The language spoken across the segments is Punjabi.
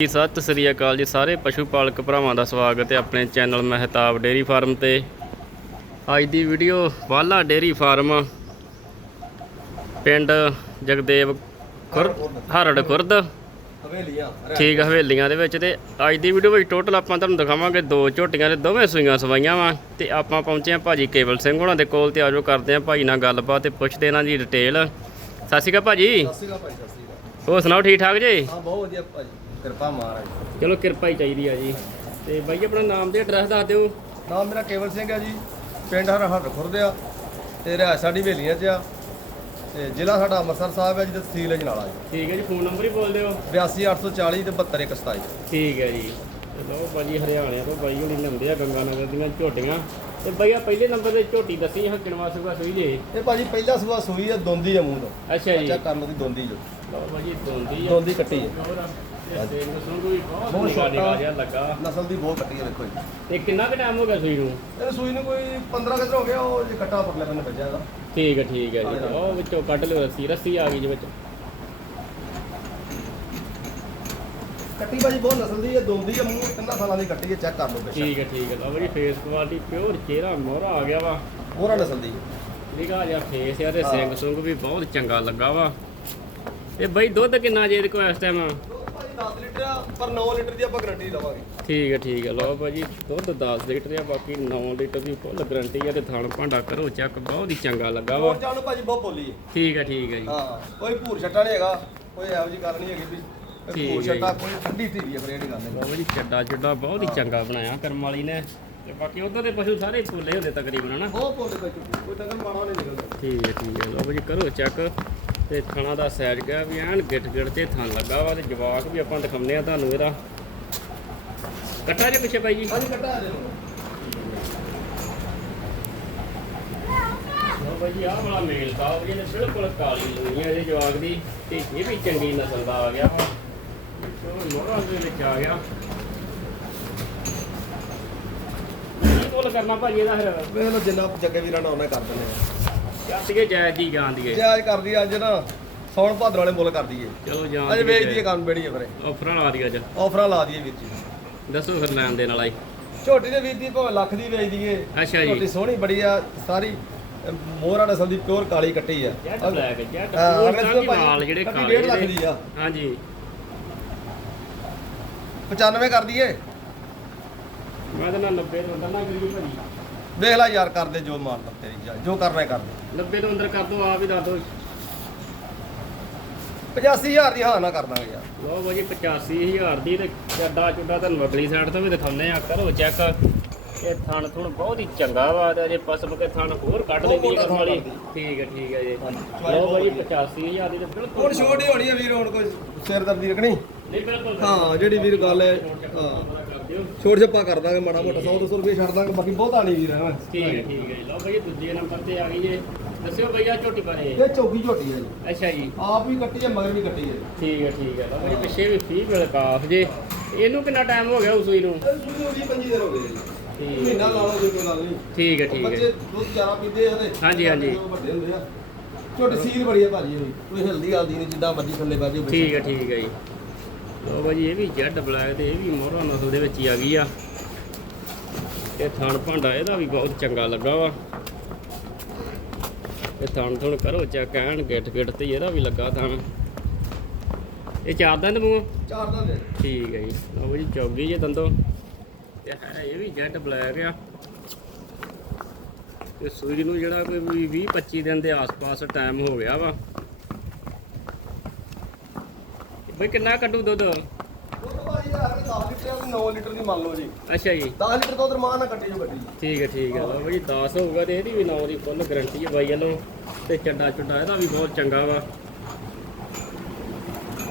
ਜੀ ਸਤਿ ਸ੍ਰੀ ਅਕਾਲ ਜੀ ਸਾਰੇ ਪਸ਼ੂ ਪਾਲਕ ਭਰਾਵਾਂ ਦਾ ਸਵਾਗਤ ਹੈ ਆਪਣੇ ਚੈਨਲ ਮਹਿਤਾਬ ਡੇਰੀ ਫਾਰਮ ਤੇ। ਅੱਜ ਦੀ ਵੀਡੀਓ ਵਾਲਾ ਡੇਰੀ ਫਾਰਮ ਪਿੰਡ ਜਗਦੇਵ ਖੁਰਦ ਹਰੜ ਖੁਰਦ। ਹਵੇਲੀਆਂ ਠੀਕ ਹਵੇਲੀਆਂ ਦੇ ਵਿੱਚ ਤੇ ਅੱਜ ਦੀ ਵੀਡੀਓ ਵਿੱਚ ਟੋਟਲ ਆਪਾਂ ਤੁਹਾਨੂੰ ਦਿਖਾਵਾਂਗੇ ਦੋ ਝੋਟੀਆਂ ਦੇ ਦੋਵੇਂ ਸੂਈਆਂ ਸਵਾਈਆਂ ਵਾ ਤੇ ਆਪਾਂ ਪਹੁੰਚੇ ਆ ਭਾਜੀ ਕੇਵਲ ਸਿੰਘ ਹੋਣਾ ਦੇ ਕੋਲ ਤੇ ਆਜੋ ਕਰਦੇ ਆ ਭਾਈ ਨਾਲ ਗੱਲਬਾਤ ਤੇ ਪੁੱਛਦੇ ਇਹਨਾਂ ਦੀ ਡਿਟੇਲ ਸਤਿ ਸ਼੍ਰੀ ਅਕਾਲ ਭਾਜੀ। ਸਤਿ ਸ਼੍ਰੀ ਅਕਾਲ ਭਾਈ ਸਤਿ ਸ਼੍ਰੀ ਅਕਾਲ। ਹੋਰ ਸੁਣਾਓ ਠੀਕ ਠਾਕ ਜੀ? ਹਾਂ ਬਹੁਤ ਵਧੀਆ ਭਾਜੀ ਕਿਰਪਾ ਮਹਾਰਾਜ। ਚਲੋ ਕਿਰਪਾ ਹੀ ਚਾਹੀਦੀ ਆ ਜੀ। ਤੇ ਬਾਈ ਆਪਣਾ ਨਾਮ ਤੇ ਐਡਰੈਸ ਦੱਸ ਦਿਓ। ਨਾਮ ਮੇਰਾ ਕੇਵਲ ਸਿੰਘ ਹੈ ਜੀ। ਪਿੰਡ ਹਰ ਹਰ ਖੁਰਦ ਆ। ਤੇ ਰਿਹਾਇਸ਼ ਸਾਡੀ ਹਵੇਲੀਆਂ 'ਚ ਆ। ਤੇ ਜ਼ਿਲ੍ਹਾ ਸਾਡਾ ਅੰਮ੍ਰਿਤਸਰ ਸਾਹਿਬ ਹੈ ਜੀ ਤਹਿਸੀਲ ਅਜਨਾਲਾ ਜੀ। ਠੀਕ ਹੈ ਜੀ ਫੋਨ ਨੰਬਰ ਹੀ ਬੋਲ ਦਿਓ। 82840 ਤੇ 72127 ਠੀਕ ਹੈ ਜੀ। ਲਓ ਬਾਜੀ ਹਰਿਆਣੇ ਤੋਂ ਬਾਈ ਹੁਣੀ ਲੰਦੇ ਆ ਗੰਗਾ ਨਗਰ ਦੀਆਂ ਝੋਟੀਆਂ। ਤੇ ਬਾਈ ਆ ਪਹਿਲੇ ਨੰਬਰ ਤੇ ਝੋਟੀ ਦੱਸੀ ਹੱਕਣ ਵਾਸੂਗਾ ਸੂਈ ਜੇ ਇਹ ਭਾਜੀ ਪਹਿਲਾ ਸੂਆ ਸੂਈ ਹੈ ਦੋਂਦੀ ਆ ਮੂੰਹ ਤੋਂ। ਅੱਛਾ ਜੀ। ਚੈੱਕ ਕਰਨ ਦੀ ਦੋਂਦੀ ਜੋ। ਲਓ ਬਾਜੀ ਦੋਂਦੀ ਆ। ਦੋਂਦੀ ਕੱਟੀ ਹੈ ਸੰਗੂ ਵੀ ਬਹੁਤ ਛੋਟਾ। ਜਿਹਾ ਲੱਗਾ। ਨਸਲ ਦੀ ਬਹੁਤ ਕੱਟੀ ਹੈ ਦੇਖੋ ਜੀ। ਤੇ ਕਿੰਨਾ ਕੁ ਟਾਈਮ ਹੋ ਗਿਆ ਸੂਈ ਨੂੰ? ਇਹ ਸੂਈ ਨੂੰ ਕੋਈ 15 ਕਿਦਰ ਹੋ ਗਿਆ ਉਹ ਜੇ ਕੱਟਾ ਪਰਲੇ ਬੰਨੇ ਵੱਜਿਆ ਇਹਦਾ। ਠੀਕ ਹੈ ਠੀਕ ਹੈ ਜੀ। ਉਹ ਵਿੱਚੋਂ ਕੱਢ ਲਿਓ ਰੱਸੀ ਰੱਸੀ ਆ ਗਈ ਜੀ ਵਿੱਚ। ਕੱਟੀ ਭਾਜੀ ਬਹੁਤ ਨਸਲ ਦੀ ਹੈ ਦੋਂਦੀ ਆ ਮੂੰਹ ਤਿੰਨਾਂ ਸਾਲਾਂ ਦੀ ਕੱਟੀ ਹੈ ਚੈੱਕ ਕਰ ਲਓ ਬੇਸ਼ੱਕ। ਠੀਕ ਹੈ ਠੀਕ ਹੈ ਲਓ ਫੇਸ ਕੁਆਲਿਟੀ ਪਿਓਰ ਚਿਹਰਾ ਮੋਹਰਾ ਆ ਗਿਆ ਵਾ। ਹੋਰਾ ਨਸਲ ਦੀ ਨਿਗਾ ਜਿਹਾ ਫੇਸ ਆ ਤੇ ਹਾਂ। ਸਿੰਘ ਸੁੰਗ ਵੀ ਬਹੁਤ ਚੰਗਾ ਲੱਗਾ ਵਾ। ਤੇ ਬਈ ਦੁੱਧ ਕਿੰਨਾ ਜੇ ਇਹਦੇ ਕੋਲ ਇਸ ਟਾਈਮ ਭਾਜੀ 10 ਲੀਟਰ ਆ ਪਰ 9 ਲੀਟਰ ਦੀ ਆਪਾਂ ਗਾਰੰਟੀ ਲਵਾਂਗੇ। ਠੀਕ ਹੈ ਠੀਕ ਹੈ ਲਓ ਭਾਜੀ ਦੁੱਧ 10 ਲੀਟਰ ਆ ਬਾਕੀ 9 ਲੀਟਰ ਦੀ ਫੁੱਲ ਗਰੰਟੀ ਆ ਤੇ ਥਣ ਭਾਂਡਾ ਕਰੋ ਚੱਕ ਬਹੁਤ ਹੀ ਚੰਗਾ ਲੱਗਾ ਵਾ। ਹੋਰ ਜਾਣ ਨੂੰ ਭਾਜੀ ਬਹੁਤ ਬੋਲੀ ਹੈ। ਠੀਕ ਹੈ ਠੀਕ ਹੈ ਜੀ। ਹਾਂ ਕੋਈ ਭੂਰ ਛੱਟਾ ਨਹੀਂ ਹੈਗਾ ਕੋਈ ਇਹੋ ਗੱਲ ਨਹੀਂ ਹੈਗੀ ਵੀ ਠੀਕ ਭੂਰ ਹੈ ਛੱਟਾ ਕੋਈ ਠੰਡੀ ਧੀਰੀ ਹੈ ਫਰੇਡ ਗੱਲ ਨਹੀਂ ਲਓ ਭਾਜੀ ਚੱਡਾ ਚੁੱਡਾ ਬਹੁਤ ਹੀ ਚੰਗਾ ਬਣਾਇਆ ਕਰਮ ਵਾਲੀ ਨੇ। ਤੇ ਬਾਕੀ ਉਧਰ ਦੇ ਪਸ਼ੂ ਸਾਰੇ ਫੁੱਲੇ ਹੁੰਦੇ ਤਕਰੀਬਨ ਹਨਾ? ਬਹੁਤ ਬੋਲੇ ਭਾਈ ਕੋਈ ਡੰਗਰ ਮਾੜਾ ਨਹੀਂ ਨਿਕਲਦਾ ਠੀਕ ਹੈ ਠੀਕ ਹੈ। ਲਓ ਭਾਜੀ ਕਰੋ ਚੈੱਕ। ਤੇ ਥਣਾ ਦਾ ਸਾਈਜ਼ ਗਿਆ ਵੀ ਐਨ ਗਿੱਟ ਗਿੱਟ ਤੇ ਥਣ ਲੱਗਾ ਵਾ ਤੇ ਜਵਾਕ ਵੀ ਆਪਾਂ ਦਿਖਾਉਂਦੇ ਆ ਤੁਹਾਨੂੰ ਇਹਦਾ। ਕੱਟਾ ਜੇ ਪਿੱਛੇ ਭਾਈ ਜੀ। ਹਾਂਜੀ ਕੱਟਾ ਜਾਓ ਲਓ। ਬਾਈ ਜੀ ਆਹ ਵਾਲਾ ਮੇਲ ਸਾਹਿਬ ਜੀ ਨੇ ਬਿਲਕੁਲ ਕਾਲੀ ਹੈ ਇਹਦੇ ਜਵਾਗ ਦੀ। ਤੇ ਇਹ ਵੀ ਚੰਗੀ ਨਸਲ ਦਾ ਆ ਗਿਆ ਵਾ। ਚਲੋ ਮੋਹਰਾਂ ਦੇ ਵਿੱਚ ਆ ਗਿਆ ਕੀ ਮੁੱਲ ਕਰਨਾ ਭਾਜੀ ਇਹਦਾ ਫਿਰ ਵੇਖ ਲਓ ਜਿੰਨਾ ਜੱਗੇ ਵੀਰਾਂ ਨਾਲ ਉਹਨੇ ਕਰ ਦਿੰਦੇ ਆ। ਚੱਤੀਏ ਜਾਇਜ਼ ਦੀ ਜਾਂਦੀ ਜੇ ਹੈ ਅੱਜ ਕਰਦੀ ਆ, ਅੱਜ ਨਾ ਸੌਣ ਭਾਦਰ ਵਾਲੇ ਮੁੱਲ ਕਰ ਦਈਏ। ਚਲੋ ਅੱਜ ਜਾਂਦੀ ਵੇਚ ਦਈਏ ਕੰਮ ਬੇੜੀ ਹੈ ਫਰੇ ਆਫਰਾਂ ਲਾ ਦੀ ਅੱਜ। ਆਫਰਾਂ ਲਾ ਦਈਏ ਵੀਰ ਜੀ। ਦੱਸੋ ਫਿਰ ਲੈਣ ਦੇ ਨਾਲ ਆਈ ਝੋਟੀ ਦੇ ਵੀਰ ਦੀ ਭਾਵੇਂ ਲੱਖ ਦੀ ਵੇਚ ਦਈਏ। ਅੱਛਾ ਜੀ। ਝੋਟੀ ਸੋਹਣੀ ਬੜੀ ਆ ਸਾਰੀ ਮੋਹਰਾ ਨਸਲ ਦੀ ਪਿਓਰ ਕਾਲੀ ਕੱਟੀ ਆ। ਜੈਟ ਬਲੈਕ ਜੈਟ ਪੂਰ ਜਿਹੜੇ ਕਾਲੇ ਲੱਖ। ਦੀ ਆ। ਹਾਂਜੀ। 95 ਕਰ ਦਈਏ। ਮੈਂ ਤਾਂ ਨਾ 90 ਤੋਂ ਅੰਦਰ ਨਾ ਕਰੀਏ ਭਾਜੀ। ਵੇਖ ਲੈ ਯਾਰ ਕਰਦੇ ਜੋ ਮਾਰ ਲਾ ਤੇਰੀ ਜਾ- ਜੋ ਕਰਨਾ ਹੈ ਕਰ ਦੇ। 90 ਤੋਂ ਅੰਦਰ ਕਰ ਦੋ ਆਪ ਹੀ ਦੱਸ ਦੋ। 85000 ਦੀ ਹਾਂ ਨਾ ਕਰ ਦਾਂਗੇ ਯਾਰ। ਲੋ ਭਾਜੀ 85000 ਦੀ ਤੇ ਚੱਡਾ ਚੁੱਡਾ ਤੁਹਾਨੂੰ ਅਗਲੀ ਸਾਈਡ ਤੋਂ ਵੀ ਦਿਖਾਉਂਦੇ ਆ ਕਰੋ ਚੈੱਕ ਇਹ ਥਣ ਥੁਣ ਬਹੁਤ ਹੀ ਚੰਗਾ ਵਾ ਤੇ ਅਜੇ ਪਸਮ ਕੇ ਥਣ ਹੋਰ ਕੱਢ ਬਹੁਤ ਲੈਂਦੀ ਮੋਟਾ ਥਣ ਵਾਲੀ। ਠੀਕ ਹੈ ਠੀਕ ਹੈ ਜੀ। ਲੋ ਭਾਜੀ 85000 ਦੀ ਤੇ ਬਿਲਕੁਲ ਹੁਣ ਛੋਟੀ ਹੋਣੀ ਹੈ ਵੀਰ ਹੁਣ ਕੋਈ ਸਿਰ ਦਰਦੀ ਰੱਖਣੀ। ਨਹੀਂ ਬਿਲਕੁਲ ਹਾਂ, ਜਿਹੜੀ ਵੀਰ ਗੱਲ ਹੈ, ਹਾਂ। ਛੋਟ ਛੱਪਾ ਕਰ ਦਾਂਗੇ ਮਾੜਾ ਮੋਟਾ 100 200 ਰੁਪਏ ਛੱਡ ਦਾਂਗੇ ਬਾਕੀ ਬਹੁਤਾ ਨਹੀਂ ਵੀਰ ਹੈ ਠੀਕ ਹੈ ਠੀਕ ਹੈ। ਲਓ ਭਾਜੀ ਦੂਜੇ ਨੰਬਰ ਤੇ ਆ ਗਈ ਜੇ ਦੱਸਿਓ ਭਈਆ ਝੋਟੀ ਬਾਰੇ। ਇਹ ਚੌਕੀ ਝੋਟੀ ਹੈ ਜੀ। ਅੱਛਾ ਜੀ। ਆਪ ਵੀ ਕੱਟੀ ਹੈ ਮਗਰ ਵੀ ਕੱਟੀ ਹੈ। ਠੀਕ ਹੈ ਠੀਕ ਹੈ। ਲਓ ਭਾਜੀ ਪਿੱਛੇ ਵੀ ਫੀ ਬਿਲ ਕਾਫ ਜੇ। ਇਹਨੂੰ ਕਿੰਨਾ ਟਾਈਮ ਹੋ ਗਿਆ ਉਸੂਈ ਨੂੰ? ਇਹ ਸੂਈ ਹੋ ਗਈ 25 ਦਿਨ ਹੋ ਗਏ ਜੀ। ਠੀਕ ਮਹੀਨਾ ਲਾ ਲਓ ਜੇ ਕੋਈ ਗੱਲ ਨਹੀਂ। ਠੀਕ ਹੈ ਠੀਕ ਬੱਚੇ ਹੈ ਦੁੱਧ ਚਾਰਾ ਪੀਂਦੇ ਤੇ ਹਾਂਜੀ, ਹਾਂਜੀ। ਵੱਡੇ ਹੁੰਦੇ ਆ। ਝੋਟੀ ਸੀਲ ਬੜੀ ਹੈ ਭਾਜੀ ਇਹਦੀ। ਕੋਈ ਹਲਦੀ ਹਲਦੀ ਨਹੀਂ ਜਿੱਦਾਂ ਮਰਜ਼ੀ ਥੱਲੇ ਬਾਜੂ ਠੀਕ ਹੈ ਠੀਕ ਹੈ ਜੀ। ਲੋ ਭਾਜੀ ਇਹ ਵੀ ਜੈਡ ਬਲੈਕ ਤੇ ਇਹ ਵੀ ਮੋਹਰਾ ਨਸਲ ਦੇ ਵਿੱਚ ਹੀ ਆ ਗਈ ਆ। ਇਹ ਥਣ ਭਾਂਡਾ ਇਹਦਾ ਵੀ ਬਹੁਤ ਚੰਗਾ ਲੱਗਾ ਵਾ। ਇਹ ਥਣ ਥਣ ਕਰੋ ਚੈੱਕ ਐਨ ਗਿੱਟ ਗਿੱਟ ਤੇ ਇਹਦਾ ਵੀ ਲੱਗਾ ਥਣ। ਇਹ ਚਾਰ ਦੰਦ ਮੂੰਹ ਚਾਰ ਦਿਨ ਦੇ ਠੀਕ ਹੈ ਜੀ। ਲਓ ਜੀ ਚੌਗੀ ਜੇ ਦੰਦੋ। ਤੇ ਹੈ ਇਹ ਵੀ ਜੈਡ ਬਲੈਕ ਆ। ਤੇ ਸੂਈ ਨੂੰ ਜਿਹੜਾ ਕੋਈ 20 25 ਦਿਨ ਦੇ ਆਸ-ਪਾਸ ਟਾਈਮ ਹੋ ਗਿਆ ਵਾ। ਬਈ ਕਿੰਨਾ ਕੱਢੂ ਦੁੱਧ? ਤਾਂ ਭਾਜੀ ਯਾਰ 10 ਲੀਟਰ ਦੀ 9 ਲੀਟਰ ਦੀ ਮੰਨ ਲਓ ਜੀ। ਅੱਛਾ ਜੀ। 10 ਲੀਟਰ ਤੋਂ ਮਾਂ ਨਾ ਕੱਟੀ ਜੋ ਗੱਡੀ। ਠੀਕ ਹੈ ਠੀਕ ਹੈ। ਲਓ ਬਈ 10 ਹੋਊਗਾ ਤੇ ਇਹਦੀ ਵੀ ਨੌ ਦੀ ਫੁੱਲ ਗਾਰੰਟੀ ਹੈ ਬਾਈ ਵੱਲੋਂ। ਤੇ ਚੱਡਾ ਚੁੱਡਾ ਇਹਦਾ ਵੀ ਬਹੁਤ ਚੰਗਾ ਵਾ।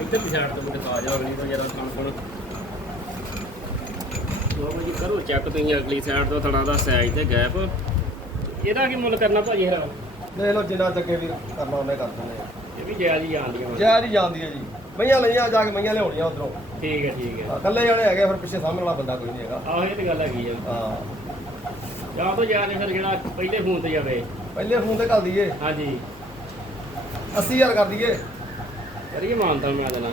ਇੱਧਰ ਸਾਈਡ ਤੋਂ ਮੈਨੂੰ ਦਿਖਾ ਜਾ ਅਗਲੀ ਤੋਂ ਜਰਾ ਥਾਂ ਕੋਲ ਲਓ ਬਈ ਕਰੋ ਚੈੱਕ ਤੁਸੀਂ ਅਗਲੀ ਸਾਈਡ ਤੋਂ ਥਣਾ ਦਾ ਸਾਈਜ਼ ਤੇ ਗੈਪ ਇਹਦਾ ਕੀ ਮੁੱਲ ਕਰਨਾ ਭਾਜੀ ਹਰਾ ਦੇਖ ਲਓ ਜਿੰਨਾ ਚੱਕੇ ਵੀ ਕਰਨਾ ਉਹਨੇ ਕਰ ਦਿੰਦੇ ਆ ਇਹ ਵੀ ਜਾਇਜ਼ ਹੀ ਆਉਂਦੀਆਂ ਵਾ ਜੈ ਜੀ ਜਾਂਦੀ ਹੈ ਜੀ। ਮਈਆਂ ਲਈਆਂ ਜਾ ਕੇ ਮਈਆਂ ਲਿਆਉਣੀਆਂ ਉਧਰੋਂ। ਠੀਕ ਹੈ ਠੀਕ ਹੈ। ਇਕੱਲੇ ਜਾਣੇ ਹੈਗੇ ਫਿਰ ਪਿੱਛੇ ਸਾਹਮਣੇ ਵਾਲਾ ਬੰਦਾ ਕੋਈ ਨਹੀਂ ਹੈਗਾ। ਆਹੋ ਇਹ ਤੇ ਗੱਲ ਹੈਗੀ ਆ। ਹਾਂ। ਜਾਂ ਤੋਂ ਜਾ ਕੇ ਫਿਰ ਜਿਹੜਾ ਪਹਿਲੇ ਫੋਨ ਤੇ ਜਾਵੇ। ਪਹਿਲੇ ਫੋਨ ਤੇ ਕਰ ਦਈਏ। ਹਾਂਜੀ। 80000 ਕਰ ਦਈਏ। ਕਰੀਏ ਮਾਨਤਾ ਮੈਂ ਦੇਣਾ।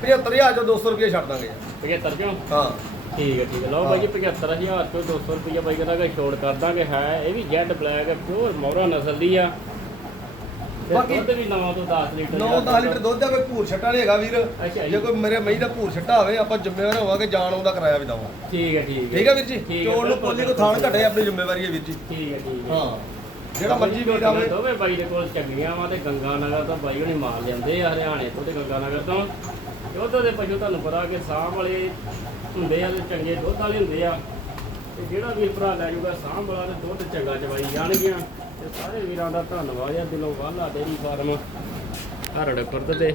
75000 ਚੋਂ 200 ਰੁਪਏ ਛੱਡ ਦਾਂਗੇ। 75 ਚੋਂ? ਹਾਂ। ਠੀਕ ਹੈ ਠੀਕ ਹੈ। ਲਓ ਬਾਈ ਜੀ 75000 ਤੋਂ 200 ਰੁਪਏ ਬਾਈ ਕਹਿੰਦਾ ਕਿ ਛੋੜ ਕਰ ਦਾਂਗੇ ਹੈ ਇਹ ਵੀ ਜੈਡ ਬਲੈਕ ਹੈ ਪਿਓਰ ਮੋਹਰਾ ਨਸਲ ਦੀ ਆ। ਬਾਕੀ- ਦੁੱਧ ਵੀ ਨਵਾਂ ਤੋਂ 10 ਲੀਟਰ 9-10 ਲੀਟਰ ਦੁੱਧ ਦਾ ਕੋਈ ਭੂਰ ਛੱਟਾ ਨਹੀਂ ਹੈਗਾ ਵੀਰ। ਜੀ। ਕੋਈ ਮੇਰੇ ਮਹੀਂ ਦਾ ਭੂਰ ਛੱਟਾ ਹੋਵੇ ਆਪਾਂ ਜ਼ਿੰਮੇਵਾਰ ਹੋਵਾਂਗੇ ਜਾਣ ਆਉਂਦਾ ਕਿਰਾਇਆ ਵੀ ਦਵਾਂਗੇ। ਠੀਕ ਹੈ ਠੀਕ ਹੈ। ਠੀਕ ਹੈ ਵੀਰ ਜੀ? ਚੋਣ ਨੂੰ ਕੋਲੀ ਕੋ ਥਾਣ ਘਟੇ ਆਪਣੀ ਜ਼ਿੰਮੇਵਾਰੀ ਹੈ ਵੀਰ ਜੀ। ਠੀਕ ਹੈ ਠੀਕ ਹੈ। ਹਾਂ। ਜਿਹੜਾ ਮਰਜ਼ੀ ਵੀਰ ਆਵੇ। ਦੋਵੇਂ ਬਾਈ ਦੇ ਕੋਲ ਚੰਗੀਆਂ ਵਾ ਤੇ ਗੰਗਾ ਨਗਰ ਤੋਂ ਬਾਈ ਹੁਣੀ ਮਾਰ ਲੈਂਦੇ ਆ ਹਰਿਆਣੇ ਤੋਂ ਤੇ ਗੰਗਾ ਨਗਰ ਤੋਂ। ਤੇ ਉੱਧਰ ਦੇ ਪਸ਼ੂ ਤੁਹਾਨੂੰ ਪਤਾ ਕਿ ਸਾਂਭ ਵਾਲੇ ਹੁੰਦੇ ਆ ਤੇ ਚੰਗੇ ਦੁੱਧ ਵਾਲੇ ਹੁੰਦੇ ਆ। ਤੇ ਜਿਹੜਾ ਵੀਰ ਭਰਾ ਲੈ ਜਾਊਗਾ ਸਾਂਭ ਵਾਲਾ ਤੇ ਦੁੱਧ ਚੰਗਾ ਚਵਾਈ ਜਾਣਗੀਆਂ। ਤੇ ਸਾਰੇ ਵੀਰਾਂ ਦਾ ਧੰਨਵਾਦ ਆ ਦਿਲੋਂ ਵਾਲਾ ਡੇਰੀ ਫਾਰਮ ਹਰੜ ਖੁਰਦ ਤੇ।